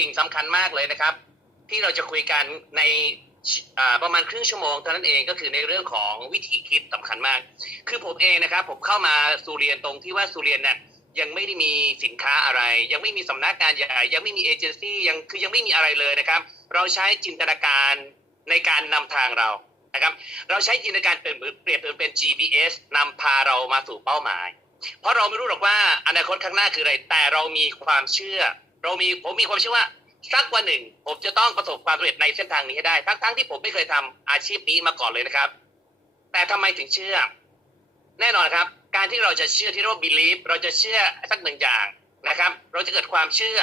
สิ่งสำคัญมากเลยนะครับ ที่เราจะคุยกันในประมาณครึ่งชั่วโมงเท่านั้นเองก็คือในเรื่องของวิธีคิดสำคัญมาก คือผมเองนะครับ ผมเข้ามาสุเรียนตรงที่ว่าสุเรียนเนี่ยยังไม่ได้มีสินค้าอะไร ยังไม่มีสำนักงานใหญ่ยังไม่มีเอเจนซี่ยังคือยังไม่มีอะไรเลยนะครับ เราใช้จินตนาการในการนำทางเรานะครับ เราใช้จินตนาการเป็นเปรียบเป็น GPS นำพาเรามาสู่เป้าหมาย เพราะเราไม่รู้หรอกว่าอนาคตข้างหน้าคืออะไร แต่เรามีความเชื่อ เรามีผมมีความเชื่อว่าสักวันหนึ่ง ผมจะต้องประสบความสำเร็จในเส้นทางนี้ให้ได้ ทั้งทั้งที่ผมไม่เคยทำอาชีพนี้มาก่อนเลยนะครับ แต่ทำไมถึงเชื่อ แน่นอนครับ การที่เราจะเชื่อที่เรียกว่า belief เราจะเชื่อสักหนึ่งอย่างนะครับ เราจะเกิดความเชื่อ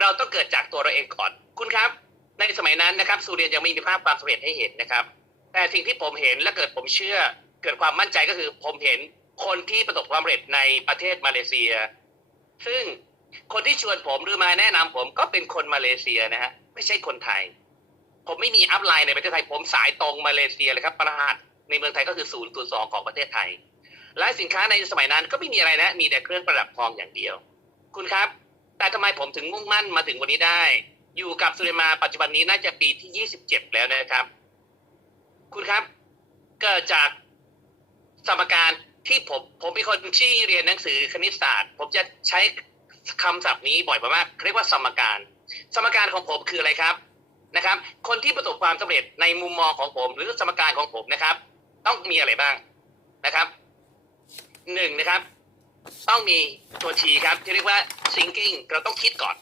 เราต้องเกิดจากตัวเราเองก่อน คุณครับ ในสมัยนั้นนะครับสุเรียนยังไม่มีภาพความสำเร็จให้เห็นนะครับ แต่สิ่งที่ผมเห็นและเกิดผมเชื่อ เกิดความมั่นใจก็คือผมเห็นคนที่ประสบความสำเร็จในประเทศมาเลเซีย ซึ่ง คนที่ชวนผมหรือมาแนะนำผมก็เป็นคนมาเลเซียนะฮะไม่ใช่คนไทย ผมไม่มีอัพไลน์ในประเทศไทย ผมสายตรงมาเลเซียเลยครับประหัสในเมืองไทยก็คือศูนย์ศูนย์สองของประเทศไทยและสินค้าในสมัยนั้นก็ไม่มีอะไรนะ มีแต่เครื่องประดับทองอย่างเดียว คุณครับ แต่ทำไมผมถึงมุ่งมั่นมาถึงวันนี้ได้ อยู่กับสุเรมาปัจจุบันนี้น่าจะปีที่ยี่สิบเจ็ดแล้วนะครับ คุณครับ เกิดจากสมการที่ผมผมเป็นคนที่เรียนหนังสือคณิตศาสตร์ ผมจะใช้ คำศัพท์นี้บ่อยมากเรียกว่าสมการ สมการของผมคืออะไรครับนะครับ คนที่ประสบความสำเร็จในมุมมองของผม หรือสมการของผมนะครับ ต้องมีอะไรบ้างนะครับหนึ่งนะครับ ต้องมีตัวทีครับที่เรียกว่า thinking เราต้องคิดก่อน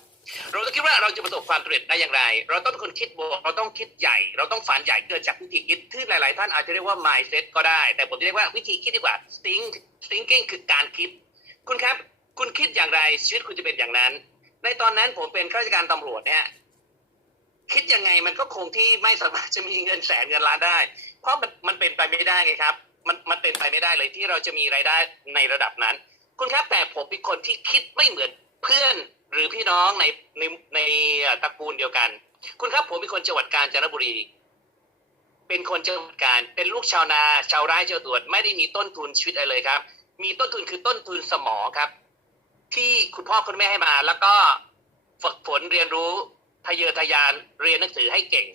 เราต้องคิดว่าเราจะประสบความสำเร็จได้อย่างไร เราต้องเป็นคนคิดบวกเราต้องคิดใหญ่ เราต้องฝันใหญ่เกิดจากวิธีคิดที่หลาย ๆ ท่านอาจจะเรียกว่า mindset ก็ได้ แต่ผมจะเรียกว่าวิธีคิดดีกว่า think thinking คือการคิด คุณครับ คุณคิดอย่างไรชีวิตคุณจะเป็นอย่างนั้น ในตอนนั้นผมเป็นข้าราชการตำรวจเนี่ยคิดยังไงมันก็คงที่ไม่สามารถจะมีเงินแสนเงินล้านได้ เพราะมันมันเป็นไปไม่ได้ไงครับ มันมันเป็นไปไม่ได้เลยที่เราจะมีรายได้ในระดับนั้น คุณครับแต่ผมเป็นคนที่คิดไม่เหมือนเพื่อนหรือพี่น้องในในในตระกูลเดียวกัน คุณครับผมเป็นคนจังหวัดกาญจนบุรี เป็นคนจังหวัดกาญเป็นลูกชาวนา ชาวไร่ชาวสวนไม่ได้มีต้นทุนชีวิตอะไรเลยครับ มีต้นทุนคือต้นทุนสมองครับ คุณพ่อคุณแม่ให้มา แล้วก็ฝึกฝนเรียนรู้ทะเยอทะยานเรียนหนังสือให้เก่ง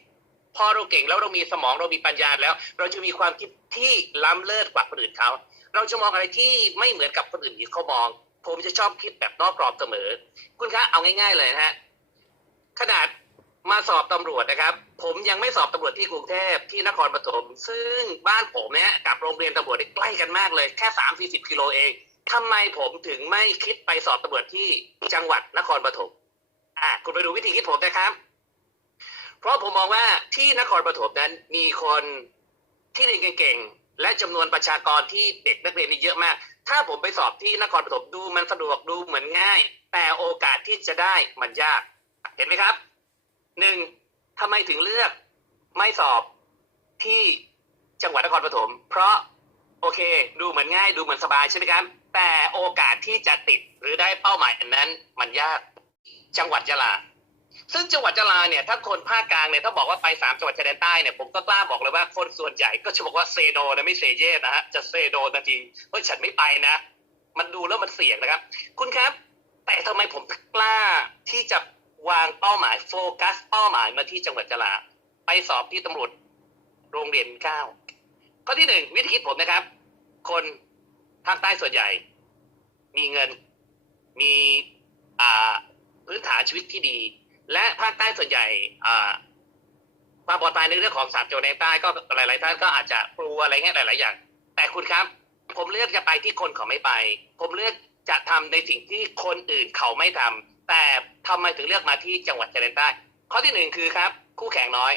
พ่อเราเก่งแล้วเรามีสมองเรามีปัญญาแล้ว เราจะมีความคิดที่ล้ำเลิศกว่าคนอื่นเขาเราจะมองอะไรที่ไม่เหมือนกับคนอื่นที่เขามอง ผมจะชอบคิดแบบนอกกรอบเสมอ คุณคะเอาง่าย ๆ เลยนะฮะขนาดมาสอบตำรวจนะครับ ผมยังไม่สอบตำรวจที่กรุงเทพที่นครปฐมซึ่งบ้านผมเนี่ยกับโรงเรียนตำรวจใกล้กันมากเลยแค่สามสี่สิบกิโลเอง ทำไมผมถึงไม่คิดไปสอบตำรวจที่จังหวัดนครปฐมอะคุณไปดูวิธีคิดผมนะครับ เพราะผมมองว่าที่นครปฐมนั้นมีคนที่เรียนเก่งๆ และจำนวนประชากรที่เด็กนักเรียนนี่เยอะมาก ถ้าผมไปสอบที่นครปฐมดูมันสะดวกดูเหมือนง่าย แต่โอกาสที่จะได้มันยาก เห็นไหมครับหนึ่งทำไมถึงเลือกไม่สอบที่จังหวัดนครปฐมเพราะ เค ดูเหมือนง่ายดูเหมือนสบายใช่ไหมครับ แต่โอกาสที่จะติดหรือได้เป้าหมายนั้น มันยากจังหวัดยะลา ซึ่งจังหวัดยะลาเนี่ยถ้าคนภาคกลางเนี่ยถ้าบอกว่าไปสามจังหวัดชายแดนใต้เนี่ยผมก็กล้าบอกเลยว่าคนส่วนใหญ่ก็จะบอกว่าเซโนนะไม่เซเยสนะฮะจะเซโดทันทีเฮ้ยฉันไม่ไปนะ มันดูแล้วมันเสี่ยงนะครับ คุณครับ แต่ทำไมผมกล้าที่จะวางเป้าหมายโฟกัส เป้าหมายมาที่จังหวัดยะลาไปสอบที่ตำรวจโรงเรียนเก้าข้อที่หนึ่งวิธีคิดผมนะครับ คนภาคใต้ส่วนใหญ่ มีเงินมีอ่าพื้นฐานชีวิตที่ดี และภาคใต้ส่วนใหญ่อ่าความปลอดภัยในเรื่องของสามจังหวัดในใต้ก็หลาย ๆ ท่านก็อาจจะกลัวอะไรเงี้ยหลาย ๆ อย่าง แต่คุณครับ ผมเลือกจะไปที่คนเขาไม่ไป ผมเลือกจะทำในสิ่งที่คนอื่นเขาไม่ทำแต่ทำไมถึงเลือกมาที่จังหวัดชายแดนใต้ ข้อที่หนึ่งคือครับ คู่แข่งน้อย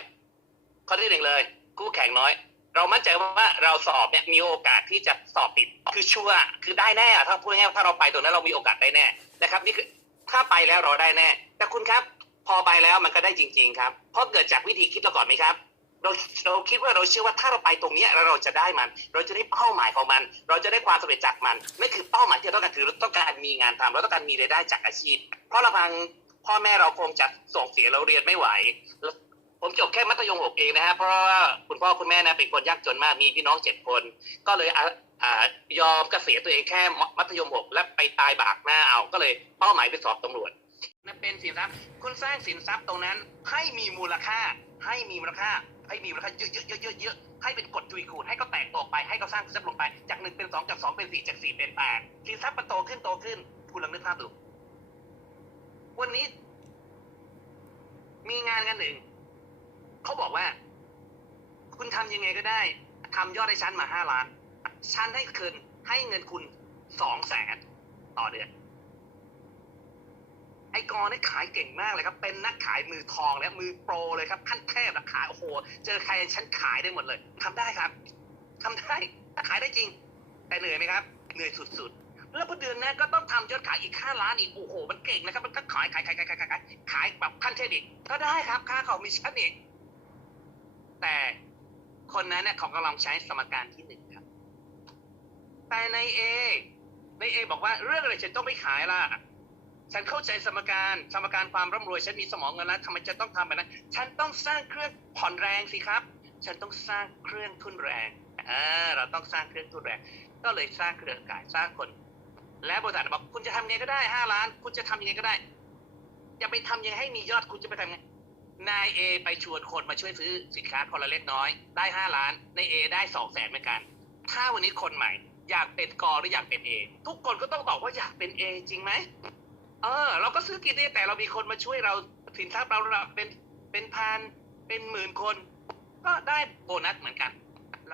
ข้อที่หนึ่งเลย คู่แข่งน้อย เรามั่นใจว่าเราสอบเนี่ยมีโอกาสที่จะสอบติดคือชัวร์คือได้แน่ถ้าพูดง่ายถ้าเราไปตรงนั้นเรามีโอกาสได้แน่นะครับนี่คือถ้าไปแล้วเราได้แน่ แต่คุณครับ พอไปแล้วมันก็ได้จริง ๆ ครับ เพราะเกิดจากวิธีคิดเราก่อนไหมครับ เราเราคิดว่าเราเชื่อว่าถ้าเราไปตรงเนี้ยแล้วเราจะได้มัน เราจะได้เป้าหมายของมัน เราจะได้ความสำเร็จจากมันนั่นคือเป้าหมายที่เราต้องการคือเราต้องการมีงานทำเราต้องการมีรายได้จากอาชีพ เพราะลำพังพ่อแม่เราคงจะส่งเสียเราเรียนไม่ไหว ผมจบแค่มัธยมหกเองนะฮะเพราะว่าคุณพ่อคุณแม่นะเป็นคนยากจนมากมีพี่น้องเจ็ดคน ก็เลยออยอมเกษียณตัวเองแค่มัธยมหกและไปตายบากหน้าเอาก็เลยเป้าหมายไปสอบตำรวจนั่นเป็นสินทรัพย์ คุณสร้างสินทรัพย์ตรงนั้นให้มีมูลค่า ให้มีมูลค่า ให้มีมูลค่าเยอะๆเยอะๆเยอะให้เป็นกฎจุยคูณให้เขาแตกตกไปให้เขาสร้างสินทรัพย์ลงไปจากหนึ่งเป็นสองจากสองเป็นสี่จากสี่เป็นแปดสินทรัพย์มันโตขึ้นโตขึ้น คุณลองนึกภาพดูวันนี้ มีงานงานหนึ่ง เขาบอกว่า คุณทำยังไงก็ได้ ทำยอดให้ชั้นมาห้าล้านชั้นให้คืนให้เงินคุณสองแสนต่อเดือน ไอกรนี่ขายเก่งมากเลยครับ เป็นนักขายมือทองและมือโปรเลยครับขั้นเทพนะขายโอ้โหเจอใครชั้นขายได้หมดเลย ทำได้ครับ ทำได้ขายได้จริง แต่เหนื่อยไหมครับ เหนื่อยสุดๆ แล้วพอเดือนหน้ก็ต้องทำยอดขายอีกห้าล้านอีกโอ้โห มันเก่งนะครับ มันก็ขายขายขายขายขายขายแบบขั้นเทพอีกก็ได้ครับค่าเขามีชั้นอีก แต่คนนั้นเนี่ยเขากำลังใช้สมการที่หนึ่งครับ แต่ในเอในเอบอกว่าเรื่องอะไรฉันต้องไม่ขายล่ะ ฉันเข้าใจสมการสมการความร่ำรวยฉันมีสมองเงินแล้วทำไมจะต้องทำแบบนั้น ฉันต้องสร้างเครื่องผ่อนแรงสิครับ ฉันต้องสร้างเครื่องทุนแรงเออเราต้องสร้างเครื่องทุนแรง ก็เลยสร้างเครือข่ายสร้างคน และบริษัทบอกคุณจะทำยังไงก็ได้ห้าล้าน คุณจะทำยังไงก็ได้อย่าไปทำยังไงให้มียอดคุณจะไปทำยังไง นายเอไปชวนคนมาช่วยซื้อสินค้าคนละเล็กน้อย ได้ห้าล้านนายเอได้สองแสนเหมือนกัน ถ้าวันนี้คนใหม่ อยากเป็นกอหรืออยากเป็นเอทุกคนก็ต้องบอกว่าอยากเป็นเอจริงไหมเออ เราก็ซื้อกินได้แต่เรามีคนมาช่วยเราสินทรัพย์เราเราเป็นเป็นพันเป็นหมื่นคน ก็ได้โบนัสเหมือนกัน